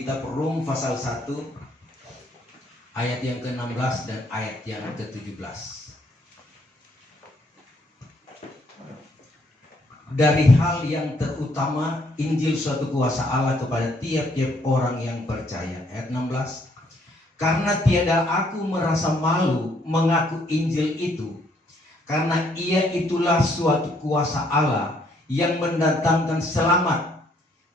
kitab Rum pasal 1 ayat yang ke-16 dan ayat yang ke-17. Dari hal yang terutama, Injil suatu kuasa Allah kepada tiap-tiap orang yang percaya. Ayat 16. Karena tiada aku merasa malu mengaku Injil itu, karena ia itulah suatu kuasa Allah yang mendatangkan selamat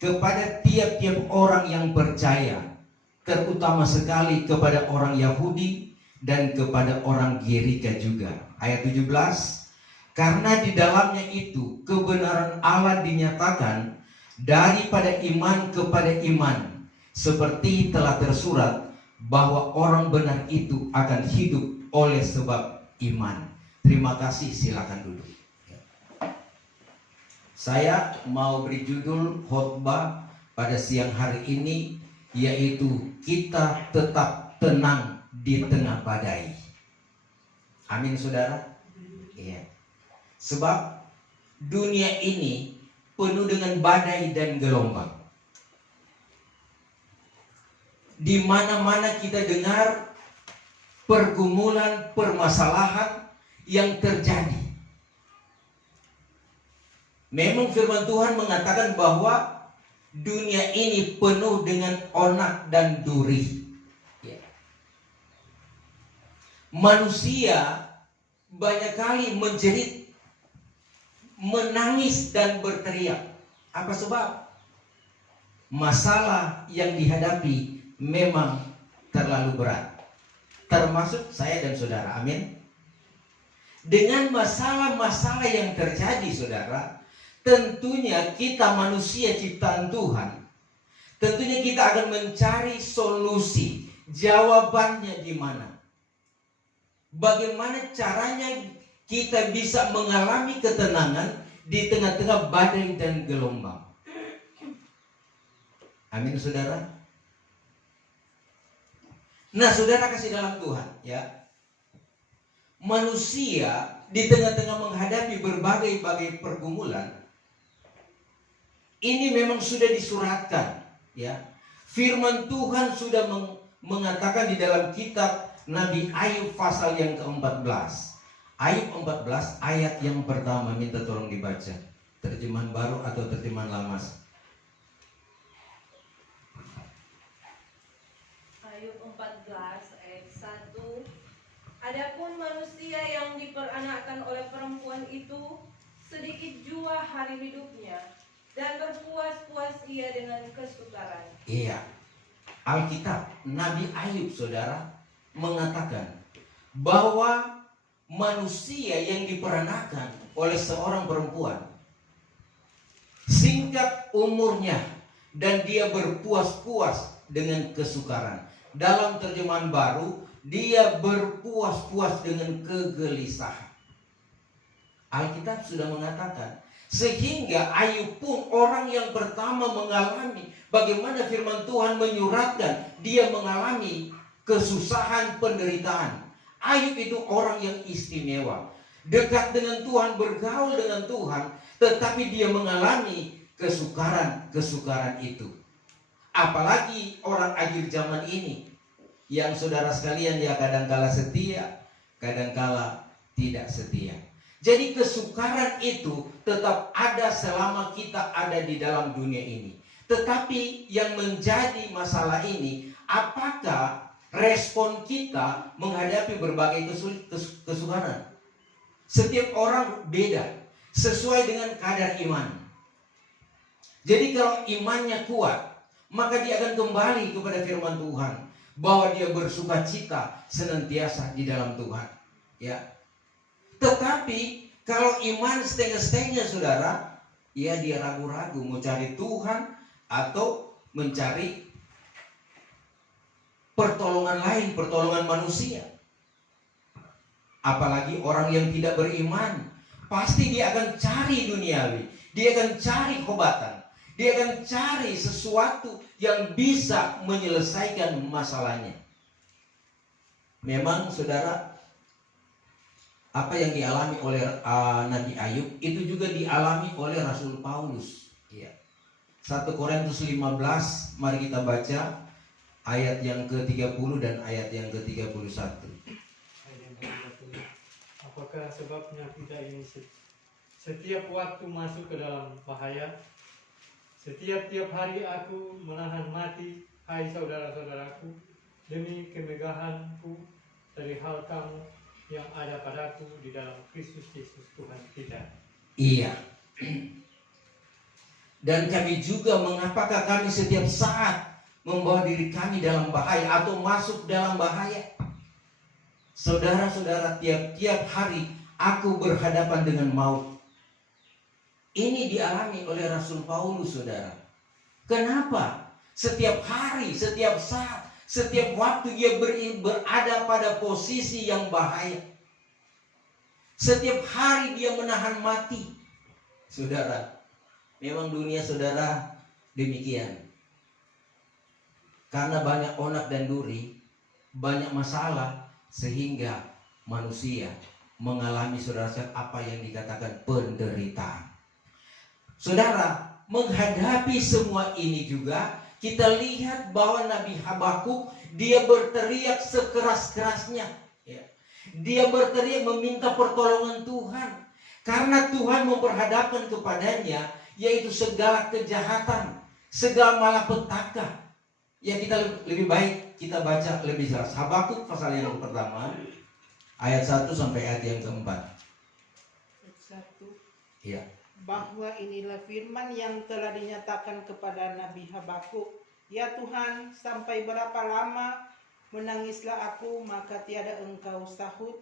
kepada tiap-tiap orang yang percaya, terutama sekali kepada orang Yahudi dan kepada orang Girika juga. Ayat 17. Karena di dalamnya itu kebenaran Allah dinyatakan daripada iman kepada iman, seperti telah tersurat bahwa orang benar itu akan hidup oleh sebab iman. Terima kasih, silakan duduk. Saya mau beri judul khotbah pada siang hari ini, yaitu kita tetap tenang di tengah badai. Amin, saudara. Iya. Sebab dunia ini penuh dengan badai dan gelombang. Di mana-mana kita dengar pergumulan, permasalahan yang terjadi. Memang firman Tuhan mengatakan bahwa dunia ini penuh dengan onak dan duri. Ya. Manusia banyak kali menjerit, menangis dan berteriak. Apa sebab? Masalah yang dihadapi memang terlalu berat. Termasuk saya dan saudara. Amin. Dengan masalah-masalah yang terjadi, saudara, tentunya kita manusia ciptaan Tuhan, tentunya kita akan mencari solusi. Jawabannya di mana? Bagaimana caranya kita bisa mengalami ketenangan di tengah-tengah badai dan gelombang? Amin, saudara. Nah, saudara kasih dalam Tuhan, ya. Manusia di tengah-tengah menghadapi berbagai-bagai pergumulan, ini memang sudah disuratkan, ya. Firman Tuhan sudah mengatakan di dalam kitab Nabi Ayub pasal yang ke-14. Ayub 14 ayat yang pertama, minta tolong dibaca. Terjemahan baru atau terjemahan lama? Ayub 14 ayat 1. Adapun manusia yang diperanakkan oleh perempuan itu, sedikit jua hari hidupnya, dan berpuas-puas ia dengan kesukaran. Iya. Alkitab Nabi Ayub, saudara, mengatakan bahwa manusia yang diperanakkan oleh seorang perempuan, singkat umurnya dan dia berpuas-puas dengan kesukaran. Dalam terjemahan baru, dia berpuas-puas dengan kegelisahan. Alkitab sudah mengatakan, sehingga Ayub pun orang yang pertama mengalami bagaimana firman Tuhan menyuratkan dia mengalami kesusahan, penderitaan. Ayub itu orang yang istimewa, dekat dengan Tuhan, bergaul dengan Tuhan, tetapi dia mengalami kesukaran itu. Apalagi orang akhir zaman ini, yang saudara sekalian, ya kadangkala setia, kadangkala tidak setia. Jadi kesukaran itu tetap ada selama kita ada di dalam dunia ini. Tetapi yang menjadi masalah ini, apakah respon kita menghadapi berbagai kesukaran? Setiap orang beda, sesuai dengan kadar iman. Jadi kalau imannya kuat, maka dia akan kembali kepada firman Tuhan, bahwa dia bersukacita senantiasa di dalam Tuhan. Ya. Tetapi kalau iman setengah-setengah, saudara, ya dia ragu-ragu mau cari Tuhan atau mencari pertolongan lain, pertolongan manusia. Apalagi orang yang tidak beriman, pasti dia akan cari duniawi, dia akan cari obatan, dia akan cari sesuatu yang bisa menyelesaikan masalahnya. Memang, saudara, apa yang dialami oleh Nabi Ayub itu juga dialami oleh Rasul Paulus. Ya. 1 Korintus 15, mari kita baca ayat yang ke-30 dan ayat yang ke-31. Apakah sebabnya kita ini setiap waktu masuk ke dalam bahaya? Setiap hari aku menahan mati, hai saudara-saudaraku, demi kemegahanku dari hal kamu yang ada padaku di dalam Kristus Yesus Tuhan kita. Iya. Dan kami juga, mengapakah kami setiap saat membawa diri kami dalam bahaya atau masuk dalam bahaya? Saudara-saudara, tiap-tiap hari aku berhadapan dengan maut. Ini dialami oleh Rasul Paulus, saudara. Kenapa? Setiap hari, setiap saat, setiap waktu dia berada pada posisi yang bahaya. Setiap hari dia menahan mati. Saudara, memang dunia saudara demikian. Karena banyak onak dan duri, banyak masalah, sehingga manusia mengalami, saudara, apa yang dikatakan penderitaan. Saudara, menghadapi semua ini juga kita lihat bahwa Nabi Habakuk dia berteriak sekeras-kerasnya, ya. Dia berteriak meminta pertolongan Tuhan, karena Tuhan memperhadapkan kepadanya yaitu segala kejahatan, segala malapetaka. Ya, kita lebih baik kita baca lebih jelas. Habakuk pasal yang pertama ayat 1 sampai ayat yang keempat. 1. Ya. Bahwa inilah firman yang telah dinyatakan kepada Nabi Habakuk. Ya Tuhan, sampai berapa lama menangislah aku, maka tiada engkau sahut.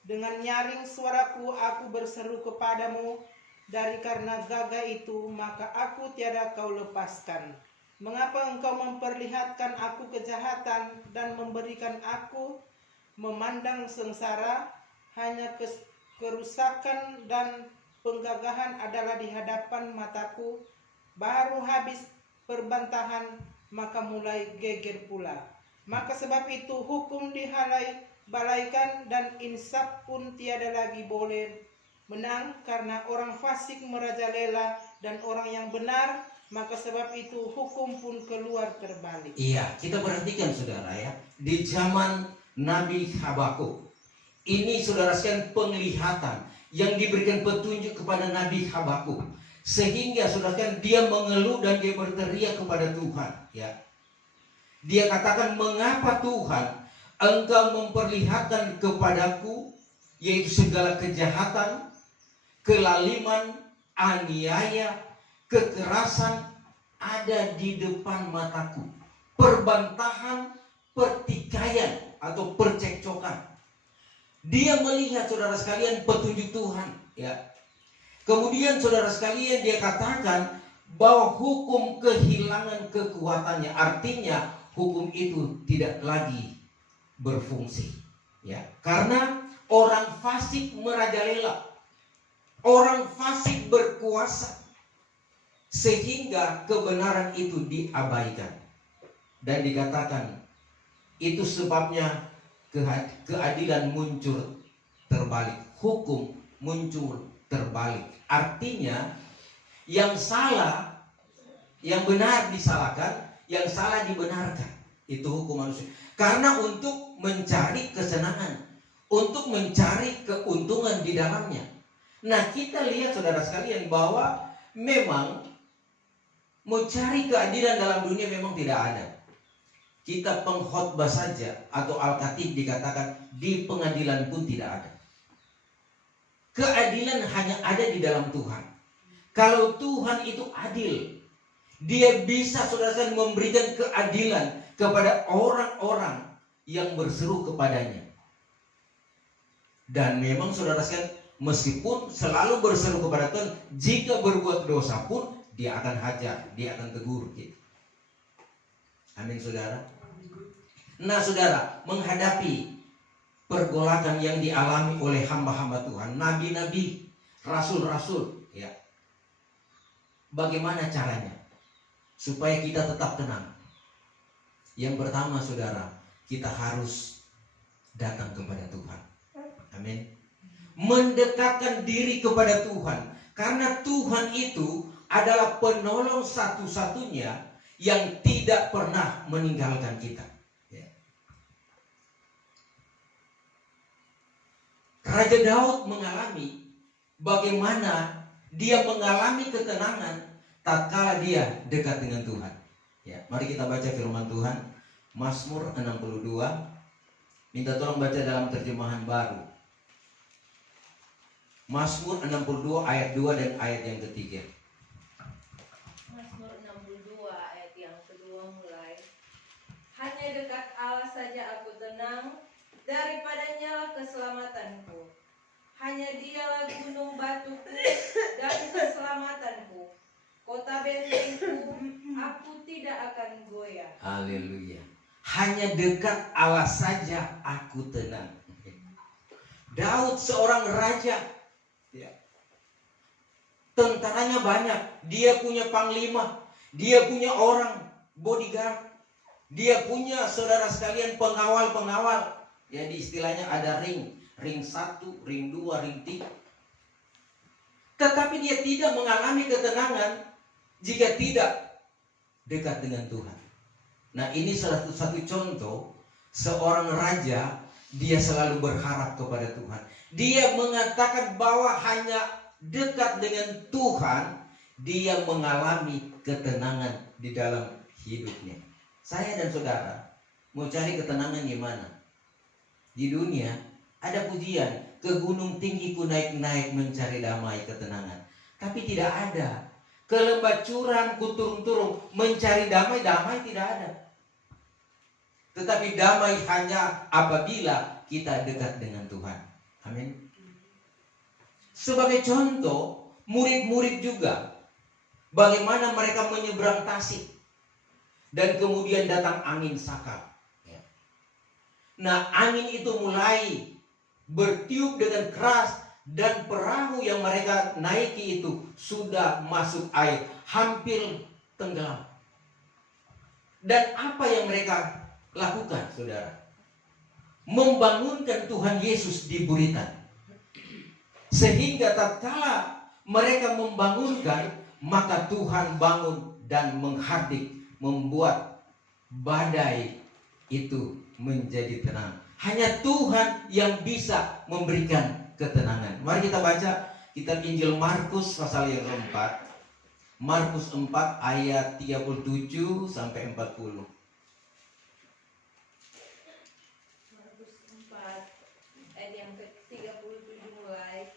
Dengan nyaring suaraku aku berseru kepadamu, dari karena gagah itu maka aku tiada kau lepaskan. Mengapa engkau memperlihatkan aku kejahatan dan memberikan aku memandang sengsara? Hanya kerusakan dan penggagahan adalah di hadapan mataku. Baru habis perbantahan, maka mulai geger pula. Maka sebab itu hukum balaikan dan insaf pun tiada lagi boleh menang, karena orang fasik merajalela dan orang yang benar, maka sebab itu hukum pun keluar terbalik. Iya, kita perhatikan saudara ya, di zaman Nabi Habakuk ini, saudara sekalian, penglihatan yang diberikan petunjuk kepada Nabi Habakuk, sehingga saudara sekalian dia mengeluh dan dia berteriak kepada Tuhan, ya. Dia katakan, mengapa Tuhan engkau memperlihatkan kepadaku yaitu segala kejahatan, kelaliman, aniaya, kekerasan ada di depan mataku, perbantahan, pertikaian atau percekcokan. Dia melihat, saudara sekalian, petunjuk Tuhan, ya. Kemudian saudara sekalian dia katakan bahwa hukum kehilangan kekuatannya, artinya hukum itu tidak lagi berfungsi, ya. Karena orang fasik merajalela, orang fasik berkuasa, sehingga kebenaran itu diabaikan. Dan dikatakan itu sebabnya keadilan muncul terbalik, hukum muncul terbalik. Artinya yang salah, yang benar disalahkan, yang salah dibenarkan. Itu hukum manusia. Karena untuk mencari kesenangan, untuk mencari keuntungan di dalamnya. Nah, kita lihat saudara sekalian bahwa memang mencari keadilan dalam dunia memang tidak ada. Kita pengkhotbah saja atau Al-Khatib dikatakan di pengadilan pun tidak ada. Keadilan hanya ada di dalam Tuhan. Kalau Tuhan itu adil, Dia bisa, saudara, memberikan keadilan kepada orang-orang yang berseru kepadanya. Dan memang saudara sekalian, meskipun selalu berseru kepada Tuhan, jika berbuat dosa pun Dia akan hajar, Dia akan tegur kita. Amin, saudara. Nah, saudara, menghadapi pergolakan yang dialami oleh hamba-hamba Tuhan, nabi-nabi, rasul-rasul, ya. Bagaimana caranya supaya kita tetap tenang? Yang pertama, saudara, kita harus datang kepada Tuhan. Amin. Mendekatkan diri kepada Tuhan, karena Tuhan itu adalah penolong satu-satunya yang tidak pernah meninggalkan kita. Ya. Raja Daud mengalami bagaimana dia mengalami ketenangan tatkala dia dekat dengan Tuhan. Ya, mari kita baca firman Tuhan, Mazmur 62. Minta tolong baca dalam terjemahan baru. Mazmur 62 ayat 2 dan ayat yang ketiga. Mazmur 62 ayat yang kedua mulai. Hanya dekat Allah saja aku tenang, daripadanya keselamatanku. Hanya dialah gunung batuku dan keselamatanku. Kota bentengku, aku tidak akan goyah. Haleluya. Hanya dekat Allah saja aku tenang. Daud seorang raja. Ya. Tentaranya banyak. Dia punya panglima. Dia punya orang bodyguard. Dia punya, saudara sekalian, pengawal-pengawal. Ya, di istilahnya ada ring. Ring 1, ring 2, ring 3. Tetapi dia tidak mengalami ketenangan jika tidak dekat dengan Tuhan. Nah, ini salah satu contoh seorang raja, dia selalu berharap kepada Tuhan. Dia mengatakan bahwa hanya dekat dengan Tuhan dia mengalami ketenangan di dalam hidupnya. Saya dan saudara mau cari ketenangan di mana? Di dunia ada pujian, ke gunung tinggi ku naik-naik mencari damai ketenangan. Tapi tidak ada. Ke lembah curam ku turun-turun mencari damai tidak ada. Tetapi damai hanya apabila kita dekat dengan Tuhan. Amin. Sebagai contoh, murid-murid juga, bagaimana mereka menyeberang Tasik dan kemudian datang angin sakal. Nah, angin itu mulai bertiup dengan keras dan perahu yang mereka naiki itu sudah masuk air, hampir tenggelam. Dan apa yang mereka lakukan, saudara? Membangunkan Tuhan Yesus di buritan. Sehingga tatkala mereka membangunkan, maka Tuhan bangun dan menghardik, membuat badai itu menjadi tenang. Hanya Tuhan yang bisa memberikan ketenangan. Mari kita baca kitab Injil Markus pasal yang keempat. Markus 4 ayat 37 sampai 40. Markus 4 ayat yang ke-37 mulai.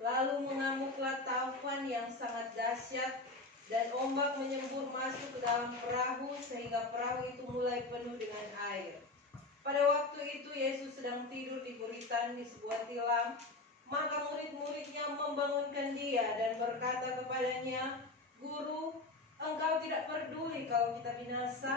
Lalu mengamuklah taufan yang sangat dahsyat dan ombak menyembur masuk ke dalam perahu sehingga perahu itu mulai penuh dengan air. Pada waktu itu Yesus sedang tidur di buritan di sebuah tilam. Maka murid-muridnya membangunkan dia dan berkata kepadanya, Guru, engkau tidak peduli kalau kita binasa?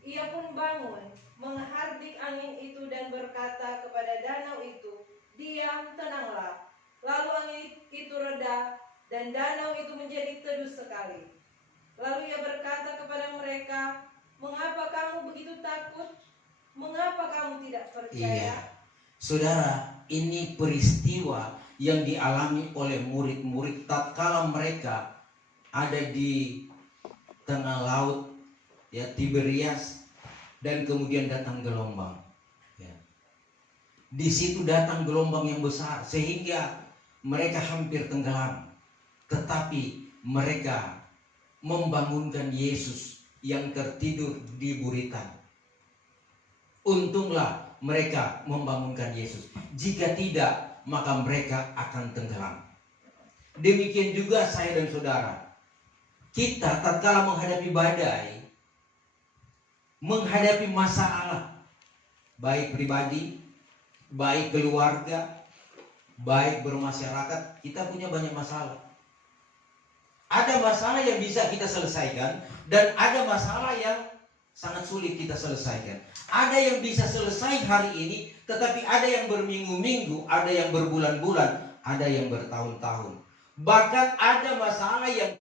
Ia pun bangun, menghardik angin itu dan berkata kepada danau itu, diam, tenanglah. Lalu angin itu reda dan danau itu menjadi teduh sekali. Lalu ia berkata kepada mereka, mengapa kamu begitu takut? Mengapa kamu tidak percaya? Iya, saudara, ini peristiwa yang dialami oleh murid-murid tatkala mereka ada di tengah laut, ya, Tiberias, dan kemudian datang gelombang. Ya. Di situ datang gelombang yang besar sehingga mereka hampir tenggelam. Tetapi mereka membangunkan Yesus yang tertidur di buritan. Untunglah mereka membangunkan Yesus. Jika tidak, maka mereka akan tenggelam. Demikian juga saya dan saudara. Kita tatkala menghadapi badai, menghadapi masalah, baik pribadi, baik keluarga, baik bermasyarakat, kita punya banyak masalah. Ada masalah yang bisa kita selesaikan dan ada masalah yang sangat sulit kita selesaikan. Ada yang bisa selesai hari ini, tetapi ada yang berminggu-minggu, ada yang berbulan-bulan, ada yang bertahun-tahun. Bahkan ada masalah yang